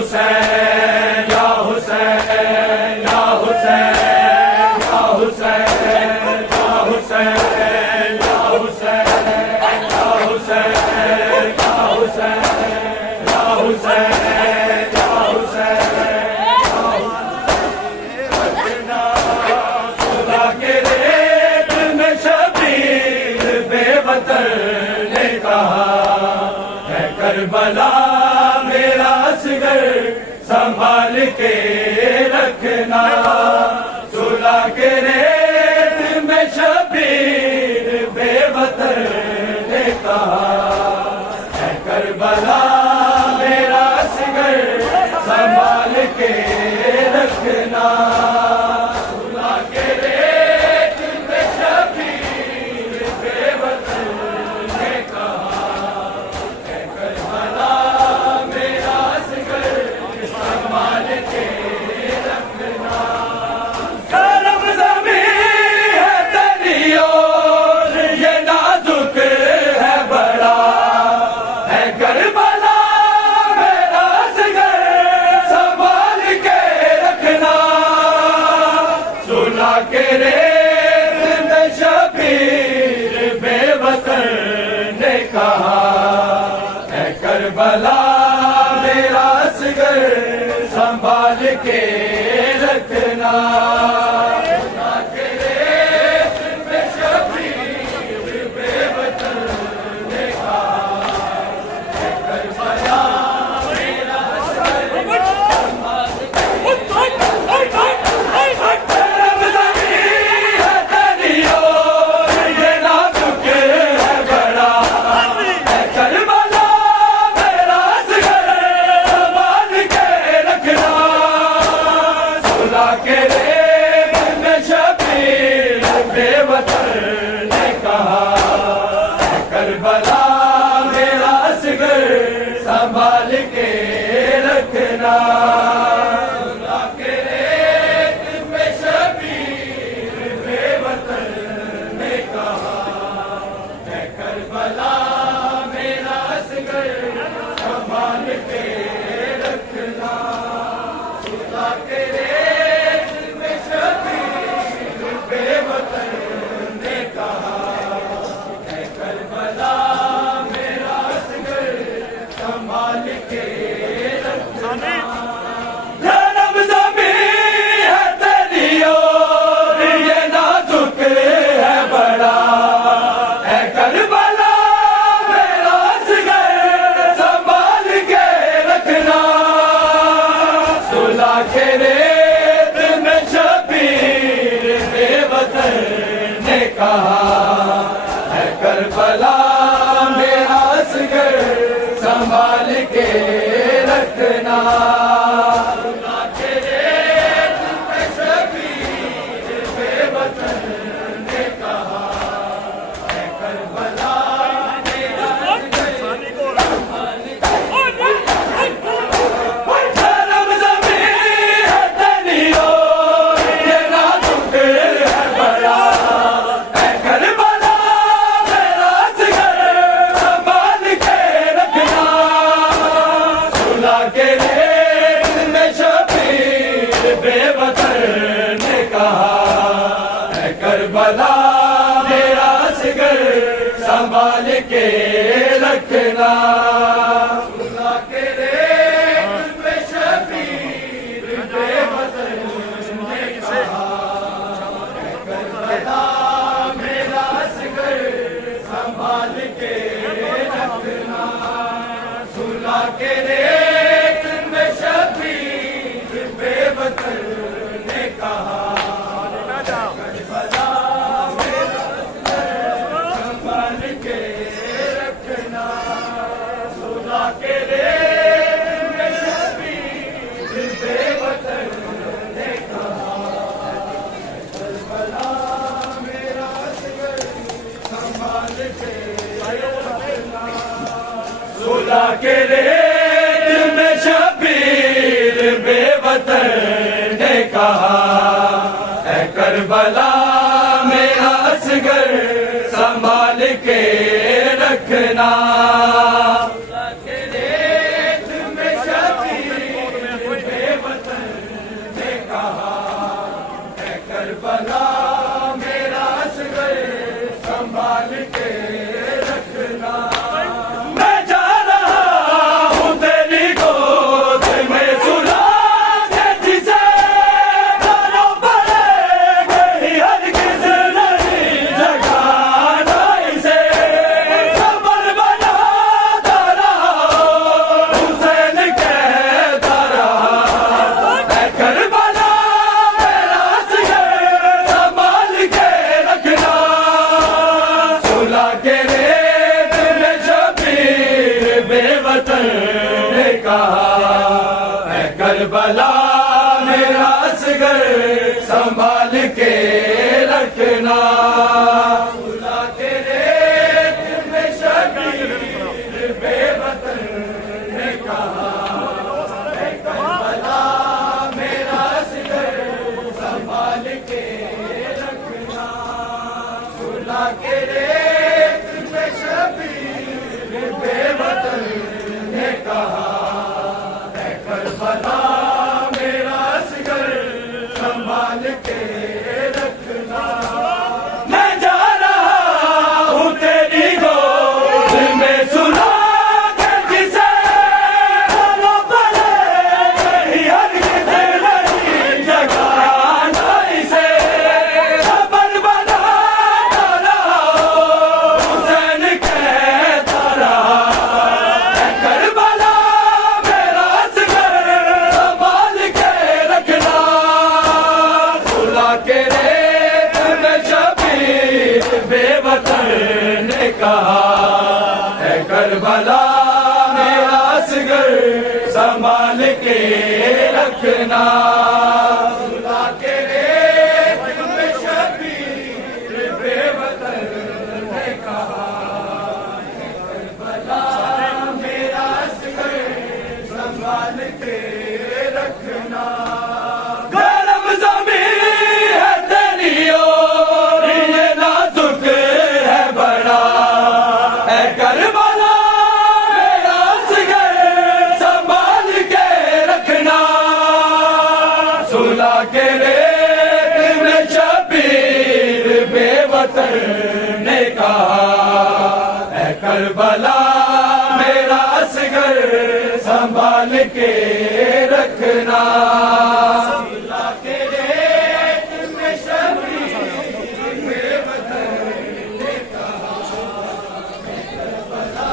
حسین یا حسین یا حسین یا حسین یا حسین یا حسین یا حسین یا حسین یا حسین یا حسین صلح کے ریت میں شبیر بے وطن نے کہا ہے کربلا میرا اصغر سنبھال کے رکھنا صلح کے ریت میں شبیر بے وطن نے کہا ہے کربلا میرا اصغر سنبھال کے رکھنا صلح کے ریت میں شبیر بے وطن نے کہا ہے کربلا میرا اصغر سنبھال کے رکھنا گرم زمین ہے تیری اور یہ نازک ہے بڑا ہے کربلا میرا اصغر سنبھال کے رکھنا صلح کے ریت میں شبیر بے وطن نے کہا ہے کربلا میرا اصغر سنبھال کے رکھنا صلح کے ریت میں شبیر بے وطن نے کہا ہے کربلا میرا اصغر سنبھال کے گرم زمین ہے تیری اور یہ نازک ہے بڑا ہے کربلا میرا اصغر سنبھال کے رکھنا صلح کے ریت میں شبیر بے وطن نے کہا ہے کربلا میرا اصغر سنبھال کے رکھنا صلح کے ریت میں شبیر بے وطن نے کہا ہے کربلا میرا اصغر سنبھال کے رکھنا صلح کے ریت میں شبیر بے وطن نے کہا ہے کربلا میرا اصغر سنبھال کے رکھنا گرم زمین ہے تیری اور یہ نازک ہے بڑا ہے کربلا میرا اصغر سنبھال کے رکھنا صلح کے ریت میں شبیر بے وطن نے کہا ہے کربلا میرا اصغر سنبھال کے رکھنا صلح کے ریت میں شبیر بے وطن نے کہا ہے کربلا میرا اصغر سنبھال کے گرم زمین ہے تیری اور یہ نازک ہے بڑا ہے کربلا میرا اصغر سنبھال کے رکھنا صلح کے ریت میں شبیر بے وطن نے کہا ہے کربلا میرا اصغر سنبھال کے رکھنا صلح کے ریت میں شبیر بے وطن نے کہا ہے کربلا میرا اصغر سنبھال کے رکھنا صلح کے ریت میں شبیر بے وطن نے کہا کربلا میرا اصغر سنبھال کے رکھنا صلح کے ریت میں شبیر بے وطن نے کہا کربلا میرا اصغر سنبھال کے رکھنا صلح کے ریت میں شبیر بے وطن نے کہا ہے کربلا میرا اصغر سنبھال کے رکھنا کربلا میرا اصغر سنبھال کے رکھنا صلح کے ریت میں شبیر بے وطن نے کہا اے کربلا میرا اصغر سنبھال کے رکھنا صلح کے ریت میں شبیر بے وطن نے کہا اے کربلا میرا اصغر سنبھال کے رکھنا میں جا رہا ہوں تیری گود میں سنا کے جسے بھلو بھلے نہیں ہرگز نہیں جگانا اسے خبر بنا رہا حسین کہتا رہا اے کربلا میرا اصغر سنبھال کے رکھنا صلح کے ریت میں شبیر بے وطن نے کہا اے کربلا میرا اصغر سنبھال کے رکھنا صلح کے ریت میں شبیر بے وطن نے کہا اے کربلا میرا اصغر سنبھال کے رکھنا گرم زمین ہے تیری اور یہ نازک ہے بڑا اے کربلا میرا اصغر سنبھال کے رکھنا صلح کے ریت میں شبیر بے وطن نے کہا اے کربلا میرا اصغر سنبھال کے رکھنا صلح کے ریت میں شبیر بے وطن نے کہا اے کربلا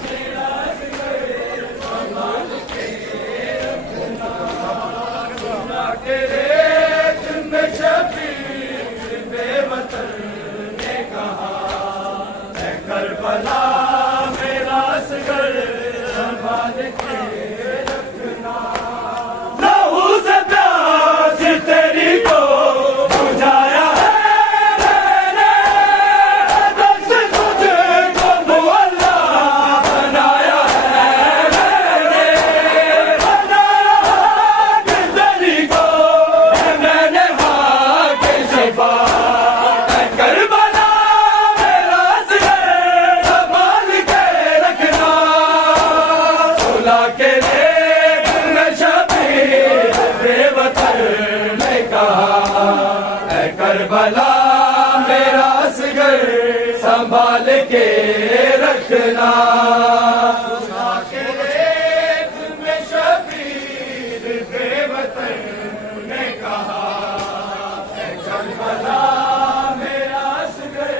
میرا اصغر سنبھال کے رکھنا صلح کے ریت میں شبیر بے وطن نے کہا اے کربلا میرا اصغر سنبھال کے رکھنا لہو سے پیاس تیری کو بجھایا ہے میں نے دست تجھ کو مولا بنایا ہے میں نے بنایا کہ تیری کو میں نے وہاں کے شفا اے کربلا میرا اصغر سنبھال کے رکھنا صلح کے ریت میں شبیر بے وطن نے کہا اے کربلا میرا اصغر سنبھال کے رکھنا صلح کے ریت میں شبیر بے وطن نے کہا اے کربلا میرا اصغر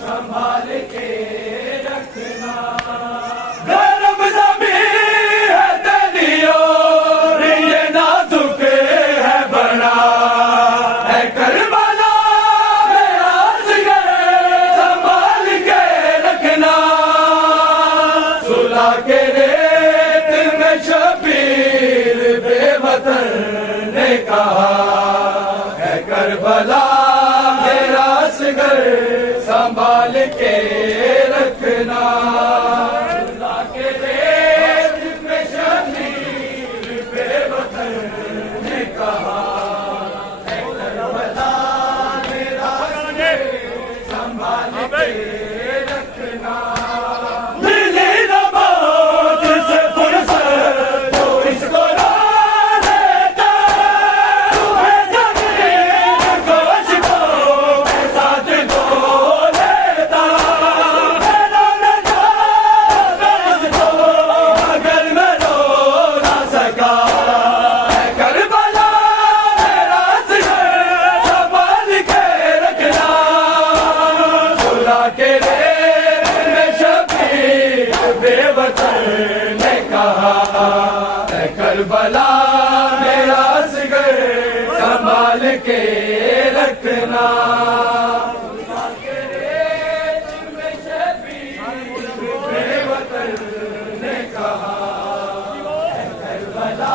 سنبھال کے رکھنا گرم زمین ہے تیری اور یہ نازک ہے بڑا اے کربلا میرا اصغر سنبھال کے رکھنا صلح کے ریت میں شبیر بے وطن نے کہا اے کربلا میرا اصغر سنبھال کے رکھنا صلح کے ریت میں شبیر بے وطن نے کہا اے کربلا میرا اصغر سنبھال کے رکھنا دلی نماز سے فرصت جو اس کو را دیتا تمہیں زمین کو اشکوں کے ساتھ دھو لیتا میرا نجات اس کو مگر میں رو نہ سکا اے کربلا میرا اصغر سنبھال کے رکھنا صلح کے ریت میں شبیر بے وطن نے کہا اے کربلا میرا اصغر سنبھال کے رکھنا صلح کے ریت میں شبیر بے وطن نے کہا اے کربلا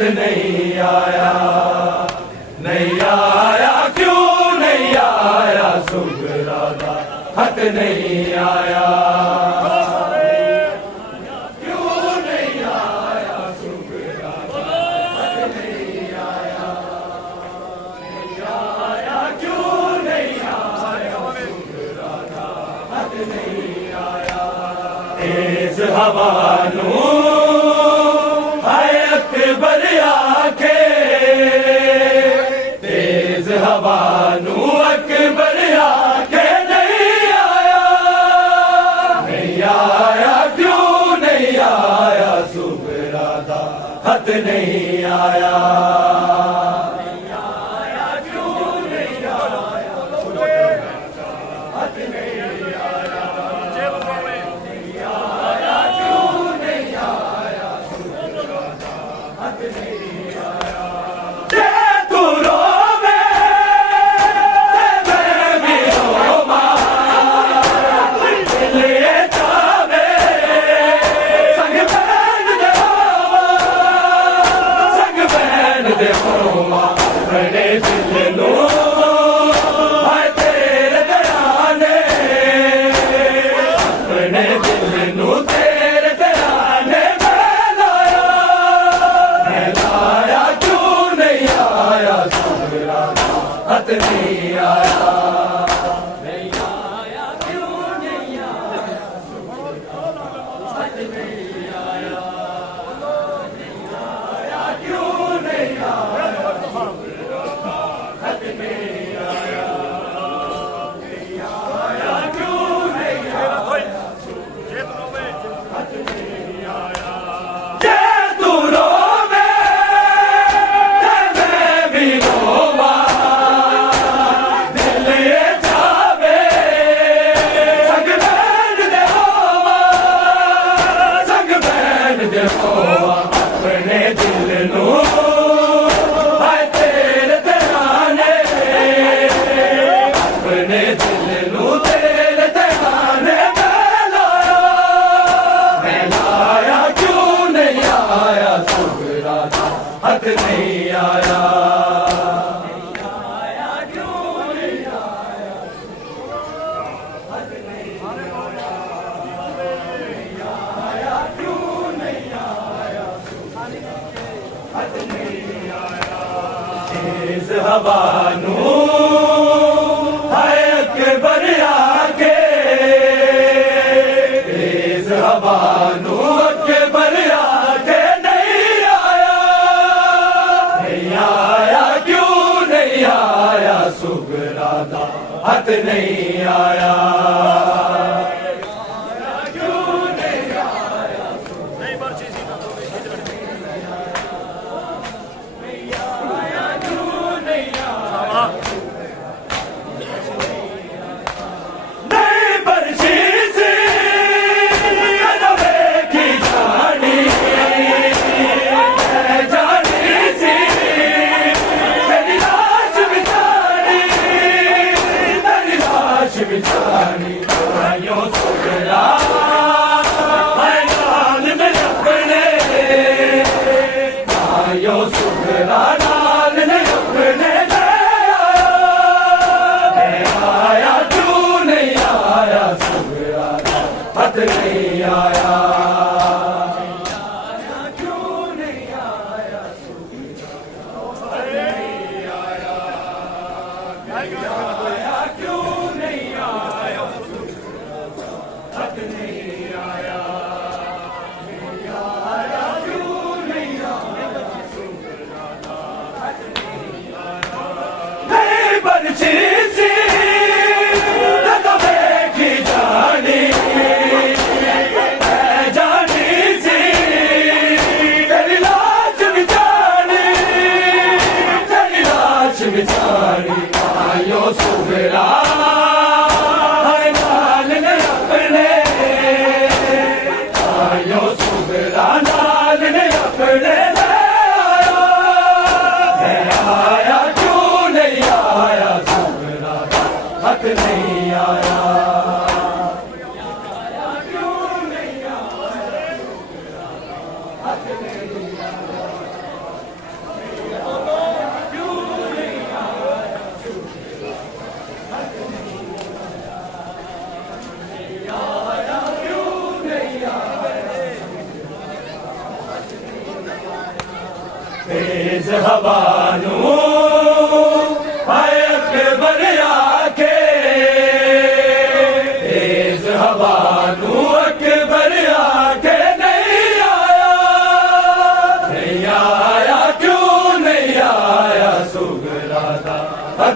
خط نہیں آیا نہیں آیا کیوں نہیں آیا سغرا دا خط نہیں آیا تیز ہوا نو ہے اکبر آکھے تیز ہوا نو اکبر آکھے نہیں آیا کیوں نہیں آیا سغرا دا خط نہیں آیا ہوا نو ہے اکبر آکھے تیز ہوا نو اکبر آکھے نہیں آیا کیوں نہیں آیا سغرا دا خط نہیں آیا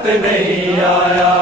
خط نہیں آیا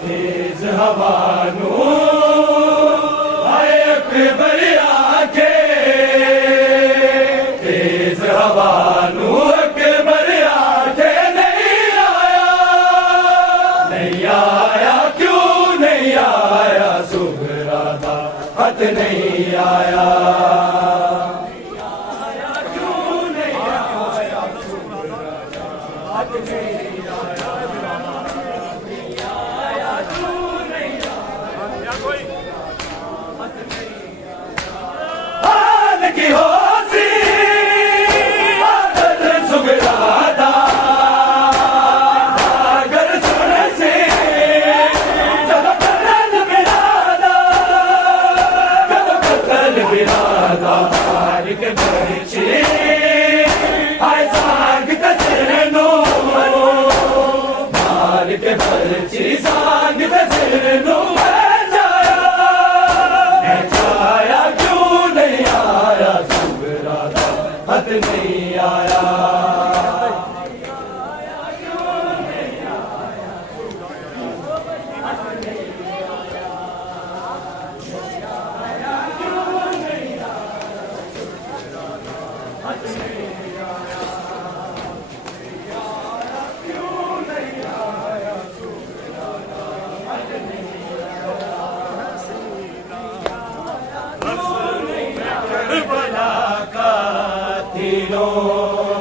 تیز ہوانوں اکبر آکے تیز ہوانوں اکبر آکے نہیں آیا کیوں نہیں آیا سغرا دا خط نہیں آیا کیوں نہیں آیا سغرا دا خط نہیں آیا کی ہوسی عادت سغرا دا اگر سن سے جب قتل برادا مالک برچی آئے سانگ تسرنو مالک برچی سانگ تسرنو خط نہیں آیا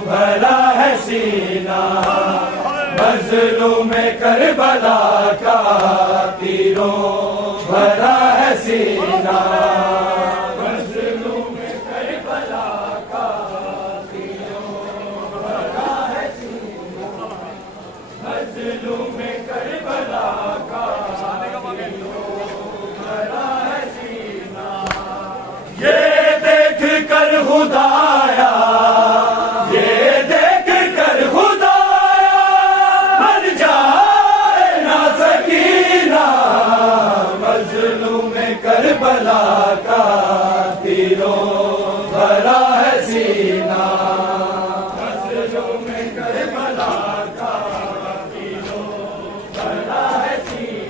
بھلا ہے سینہ مظلوم کربلا کا تیروں بھلا ہے سینہ مظلوم کربلا کا تیروں بھلا ہے سینہ مظلوم کربلا کا تیروں بھلا ہے سینہ یہ دیکھ کر خدایا کربلا کا تیروں بھرا ہے سینہ مظلوم کربلا کا تیروں بھرا ہے سینہ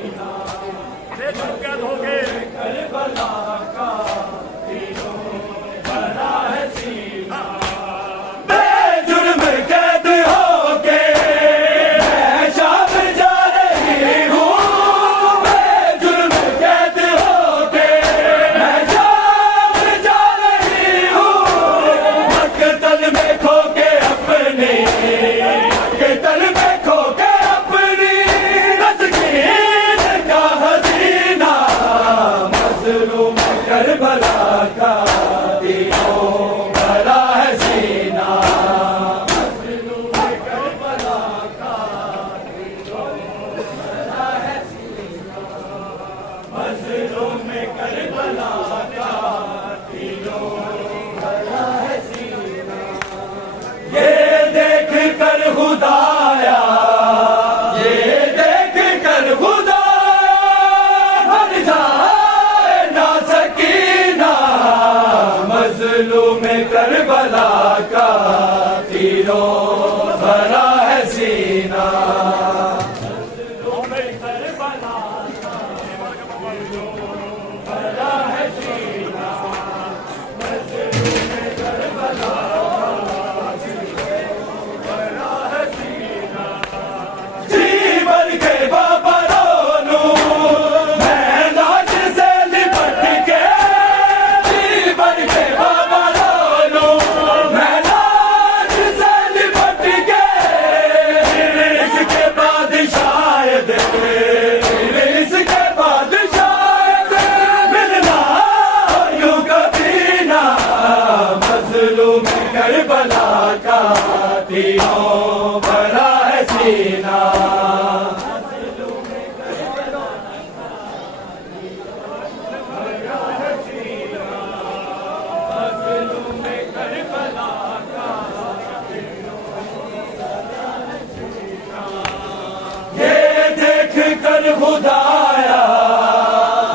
کر خدایا،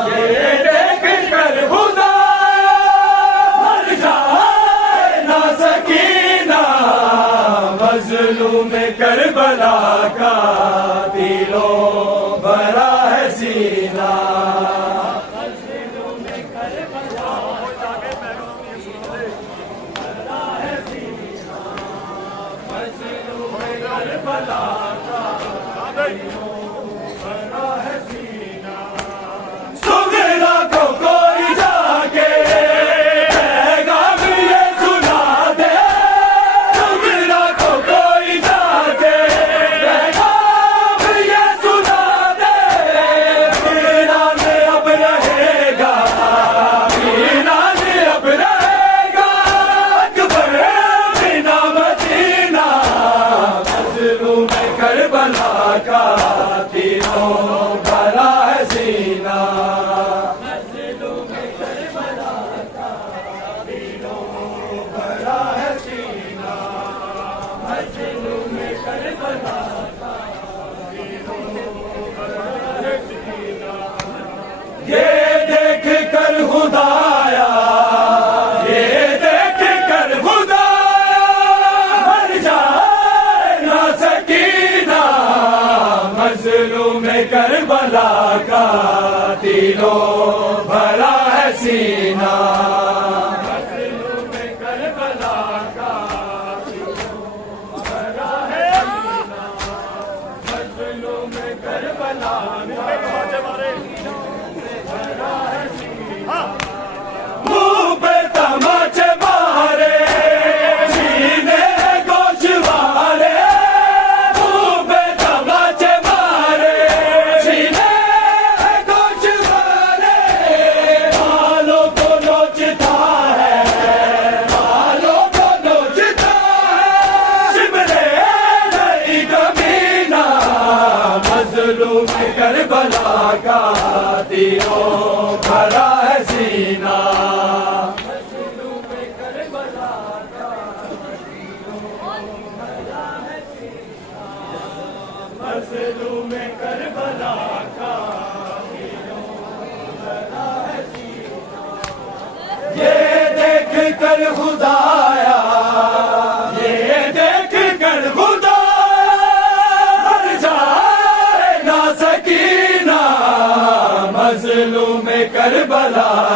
یہ دیکھ کر خدایا، مر جائے نہ سکینہ مظلوم کربلا کا دلوں بھرا ہے سینہ، مظلوم کربلا سغرا کو کوئی جا کے پیغام یہ سنا دے، سغرا کو کوئی جا کے پیغام یہ سنا دے، ایران اب رہے گا، ایران اب رہے گا، اکبر بنا مدینہ مظلوم کربلا کا دلوں بھرا ہے سینہ، مظلوم کربلا کا دلوں بھرا ہے سینہ، مظلوم کربلا کا دلوں بھرا ہے سینہ، یہ دیکھ کر خدایا، یہ دیکھ کر خدایا، مر جائے نہ سکینہ مظلوم کربلا کا دلوں بھرا ہے سینہ، مظلوم کربلا کا دلوں بھرا ہے سینہ، مظلوم کربلا بھرا ہے سینہ، منہ پہ تماچے مارے سینے گوش والے، منہ پہ تماچے مارے سینے گوش والے، بالوں کو نوچتا ہے، بالوں کو نوچتا ہے، شملے نہیں کمینہ مظلوم کربلا کا دلوں بھرا ہے سینہ، مظلوم کربلا کا دلوں بھرا ہے سینہ، مظلوم کربلا کا دلوں بھرا ہے سینہ، یہ دیکھ کر خدایا، یہ دیکھ کر خدایا، مر جائے نہ سکینہ مظلوم کربلا